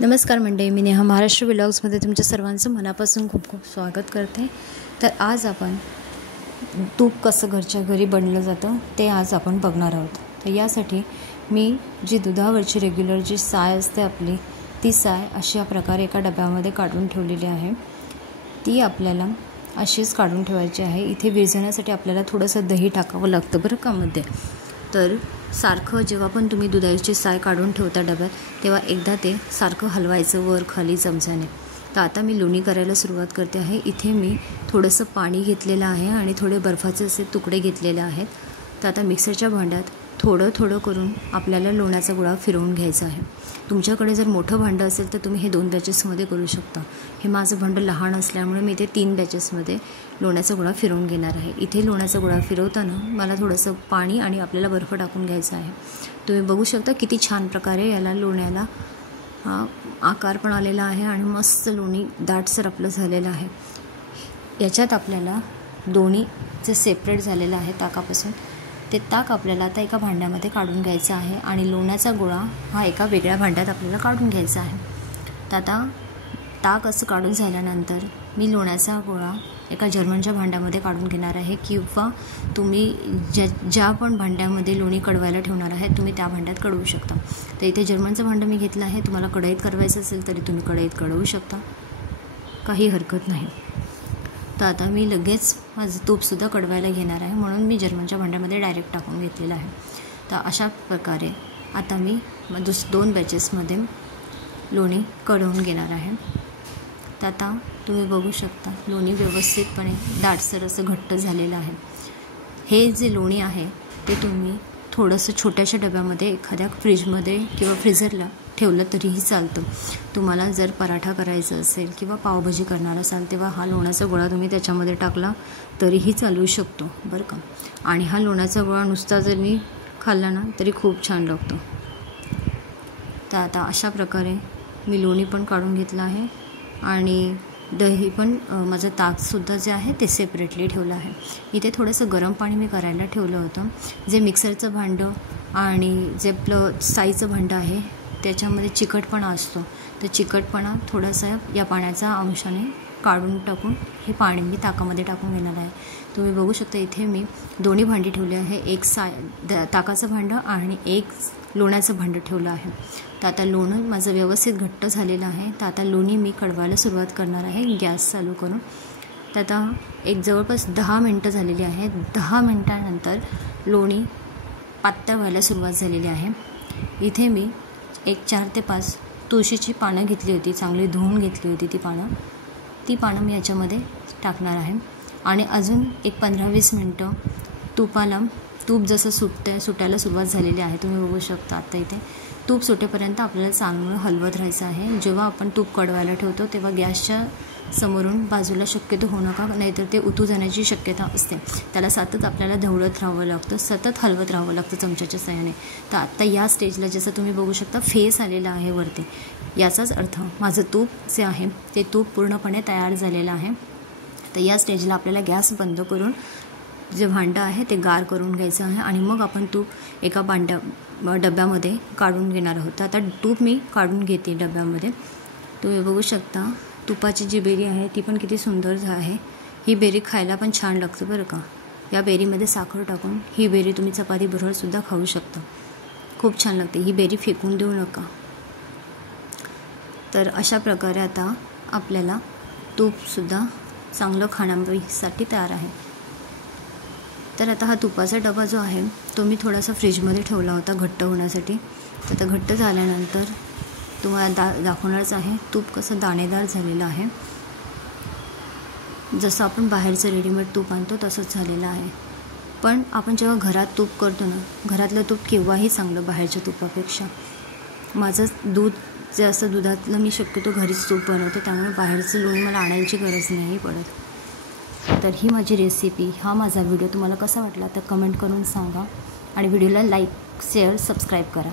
नमस्कार मंडळी, मी नेहा महाराष्ट्र व्लॉग्समध्ये तुमच्या सर्वांचं मनापासून खूप खूप स्वागत करते। तर आज आपण तूप कसं घरच्या घरी बनलं जातं ते आज आपण बघणार आहोत। तर यासाठी मी जी दुधावरची रेग्युलर जी साय असते आपली, ती साय अशा प्रकारे एका डब्यामध्ये काढून ठेवलेली आहे। ती आपल्याला अशीच काढून ठेवायची आहे। इथे विरघळण्यासाठी आपल्याला थोडंसं दही टाकावं लागतं बरं का मध्ये। तर सारखं जेव्हा पण तुम्ही दुधाची साय काढून ठेवता डब्यात, तेव्हा एकदा ते सारखं हलवायचं वर खाली चमच्याने। तर आता मी लोणी करायला सुरुवात करते आहे। इथे मी थोडंसं पाणी घेतलेलं आहे आणि थोडे बर्फाचे असे तुकडे घेतलेले आहेत। तर आता मिक्सरच्या भांड्यात थोडं थोडं करून आपल्याला लोण्याचा गोळा फिरवून घ्यायचा आहे। तुमच्याकडे जर मोठं भांडं असेल तर तुम्ही हे 2 बॅचेसमध्ये करू शकता। हे माझं भांडं लहान असल्यामुळे मी ते 3 बॅचेसमध्ये लोण्याचा गोळा फिरवून घेणार आहे। इथे लोण्याचा गोळा फिरवताना मला थोडंसं पाणी आणि आपल्याला बर्फ टाकून घ्यायचा आहे। तुम्ही बघू शकता किती छान प्रकारे याला लोण्याला आकार पण आलेला आहे आणि मस्त लोणी दाटसर आपलं झालेलं आहे। याच्यात आपल्याला दोन्ही जे सेपरेट झालेलं आहे ताकापासून, ते ताक आपल्याला आता एका भांड्यामध्ये काढून घ्यायचं आहे आणि लोण्याचा गोळा हा एका वेगळ्या भांड्यात आपल्याला काढून घ्यायचा आहे। तर आता ताक असं काढून झाल्यानंतर मी लोण्याचा गोळा एका जर्मनच्या भांड्यामध्ये काढून घेणार आहे, किंवा तुम्ही ज्या पण भांड्यामध्ये लोणी कढवायला ठेवणार आहे तुम्ही त्या भांड्यात कढवू शकता। तर इथे जर्मनचं भांडं मी घेतलं आहे। तुम्हाला कढईत कढवायचं असेल तरी तुम्ही कढईत कढवू शकता, काही हरकत नाही। तर आता मी लगेच माझं तूपसुद्धा कढवायला घेणार आहे, म्हणून मी जर्मनच्या भांड्यामध्ये डायरेक्ट टाकून घेतलेलं आहे। तर अशा प्रकारे आता मी 2 बॅचेसमध्ये लोणी कढवून घेणार आहे। तर आता तुम्ही बघू शकता लोणी व्यवस्थितपणे दाटसर असं घट्ट झालेलं आहे। हे जे लोणी आहे ते तुम्ही थोडंसं छोट्याशा डब्यामध्ये एखाद्या फ्रीजमध्ये किंवा फ्रीझरला ठेवलं तरीही चालतं। तुम्हाला जर पराठा करायचा असेल किंवा पावभाजी करणार असाल तेव्हा हा लोण्याचा गोळा तुम्ही त्याच्यामध्ये टाकला तरीही चालू शकतो बरं का। आणि हा लोण्याचा गोळा नुसता जर मी खाल्ला ना तरी खूप छान लागतो। तर आता अशा प्रकारे मी लोणी पण काढून घेतलं आहे आणि दही पण, माझं ताकसुद्धा जे आहे ते सेपरेटली ठेवलं आहे। इथे थोडंसं गरम पाणी मी करायला ठेवलं होतं। जे मिक्सरचं भांडं आणि जे आपलं साईचं भांडं आहे त्याच्यामध्ये चिकटपणा असतो, तर चिकटपणा थोडासा या पाण्याच्या अंशाने काढून टाकून हे पाणी मी ताकामध्ये टाकून घेणार आहे। तुम्ही बघू शकता इथे मी दोन्ही भांडी ठेवली आहे, एक ताकाचं भांडं आणि एक लोण्याचं भांडं ठेवलं आहे। तर आता लोणं माझं व्यवस्थित घट्ट झालेलं आहे। तर आता लोणी मी कढवायला सुरुवात करणार आहे गॅस चालू करून। तर आता एक जवळपास 10 मिनटं झालेली आहेत। 10 मिनटानंतर लोणी पातळ व्हायला सुरुवात झालेली आहे। इथे मी एक 4 ते 5 तुळशीची पानं घेतली होती, चांगली धुवून घेतली होती ती पानं मी याच्यामध्ये टाकणार आहे। आणि अजून एक 15-20 मिनटं तूप जसं सुटायला सुरुवात झालेली आहे। तुम्ही बघू शकता आता इथे तूप सुटेपर्यंत आपल्याला चांगलं हलवत राहायचं आहे। जेव्हा आपण तूप कढवायला ठेवतो तेव्हा गॅसच्या समोरून बाजूला शक्यतो होऊ नका, नाहीतर ते उतू जाण्याची शक्यता असते। त्याला सतत आपल्याला ढवळत राहावं लागतं, सतत हलवत राहावं लागतं चमच्याच्या साहाय्याने। तर आत्ता या स्टेजला जसं तुम्ही बघू शकता फेस आलेला आहे वरती, याचाच अर्थ माझं तूप जे आहे ते तूप पूर्णपणे तयार झालेलं आहे। तर या स्टेजला आपल्याला गॅस बंद करून जे भांडं आहे ते गार करून घ्यायचं आहे आणि मग आपण तूप एका डब्यामध्ये काढून घेणार आहोत। आता तूप मी काढून घेते डब्यामध्ये। तुम्ही बघू शकता तुपाची जी बेरी आहे ती पण किती सुंदर आहे। ही बेरी खायला पण छान लागतं बरं का। या बेरीमध्ये साखर टाकून ही बेरी तुम्ही चपातीबरोबरसुद्धा खाऊ शकता, खूप छान लागते। ही बेरी फेकून देऊ नका। तर अशा प्रकारे आता आपल्याला तूपसुद्धा चांगलं खाण्यासाठी तयार आहे। तर आता हा तुपाचा डबा जो आहे तो मी थोडासा फ्रीजमध्ये ठेवला होता घट्ट होण्यासाठी। तर आता घट्ट झाल्यानंतर तुम्हाला दाखवणारच आहे तूप कसं दाणेदार झालेलं आहे। जसं आपण बाहेरचं रेडीमेड तूप आणतो तसंच झालेलं आहे। पण आपण जेव्हा घरात तूप करतो ना, घरातलं तूप केव्हाही चांगलं बाहेरच्या तुपापेक्षा। माझं दूध जे असतं दुधातलं मी शक्यतो घरीच तूप बनवते, त्यामुळे बाहेरचं लोणी मला आणायची गरज नाही पडत। तर ही माझी रेसिपी, हा माझा व्हिडिओ तुम्हाला कसा वाटला तर कमेंट करून सांगा आणि व्हिडिओला लाईक, शेअर, सबस्क्राईब करा।